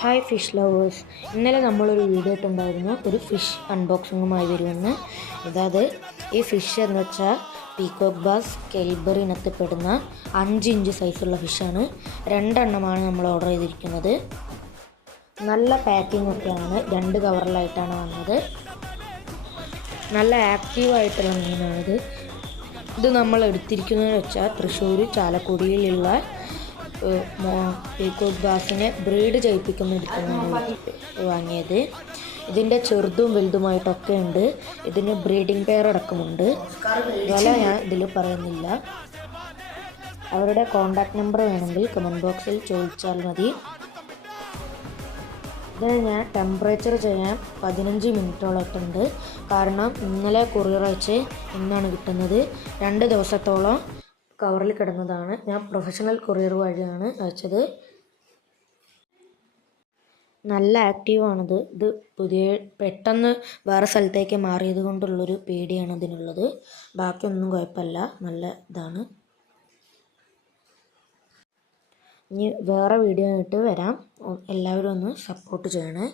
Hi fish lovers, ഇന്നലെ നമ്മളൊരു video ഇട്ടുണ്ടായിരുന്നു ഒരു ഫിഷ് അൺബോക്സിങ്ങുമായി വരുമെന്ന്. ഇതത് ഈ ഫിഷ് എന്ന് വെച്ചാൽ പീകോക്ക് ബാസ് കെൽബർ ഇനത്തിൽപ്പെടുന്ന 5 ഇഞ്ച് സൈസുള്ള ഫിഷാണ്. 2 എണ്ണമാണ് നമ്മൾ ഓർഡർ ചെയ്തിരിക്കുന്നത്. നല്ല പാക്കിംഗ് ഒക്കെയാണ്, 2 കവറിലായിട്ടാണ് വന്നത്. നല്ല ആക്റ്റീവായിട്ടുള്ള മീനാണിത്. ഇത് നമ്മൾ എടുത്തിരിക്കുന്നതെന്ന് വെച്ചാൽ തൃശ്ശൂർ ചാലക്കുടിയിലുള്ള പീകോക്ക് ബാസിനെ ബ്രീഡ് ചെയ്യിപ്പിക്കുന്ന എടുക്കുന്നതാണ് വാങ്ങിയത്. ഇതിൻ്റെ ചെറുതും വലുതുമായിട്ടൊക്കെ ഉണ്ട്. ഇതിന് ബ്രീഡിംഗ് പെയർ അടക്കമുണ്ട്. വില ഞാൻ ഇതിൽ പറയുന്നില്ല. അവരുടെ കോൺടാക്റ്റ് നമ്പർ വേണമെങ്കിൽ കമൻറ്റ് ബോക്സിൽ ചോദിച്ചാൽ മതി. ഇതിന് ഞാൻ ടെമ്പറേച്ചർ ചെയ്യാൻ 15 മിനിറ്റോളായിട്ടുണ്ട്. കാരണം ഇന്നലെ കൊറിയർ അയച്ച് ഇന്നാണ് കിട്ടുന്നത്. 2 ദിവസത്തോളം കവറിൽ കിടന്നതാണ്. ഞാൻ പ്രൊഫഷണൽ കൊറിയർ വഴിയാണ് അയച്ചത്. നല്ല ആക്റ്റീവാണിത്. ഇത് പെട്ടെന്ന് വേറെ സ്ഥലത്തേക്ക് മാറിയത് കൊണ്ടുള്ളൊരു പേടിയാണ് ഇതിനുള്ളത്. ബാക്കിയൊന്നും കുഴപ്പമില്ല, നല്ല ഇതാണ്. ഇനി വേറെ വീഡിയോ ആയിട്ട് വരാം. എല്ലാവരും ഒന്ന് സപ്പോർട്ട് ചെയ്യണേ.